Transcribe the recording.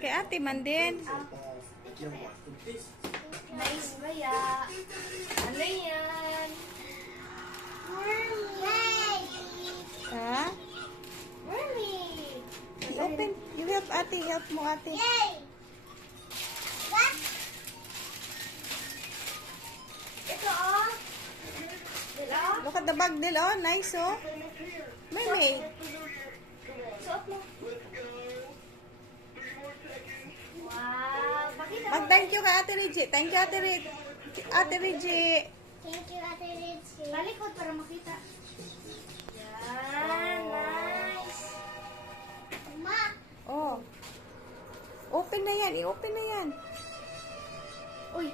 Kay ate man din. Nice ba ya? Ano yan? Ha? Mermaid. I-open. You help ate. Help mo ate. Ito oh. Dila. Look at the bag nila. Oh, nice oh. Mermaid. Suot mo. Wow. Pakita mo. Mag-thank you kay ate Reggie. Thank you ate Reggie. Ate Reggie. Thank you, Ate Ritchie. Balikod para makita. Yan. Nice. Ma, Oh. Open na yan. I-open na yan. Uy.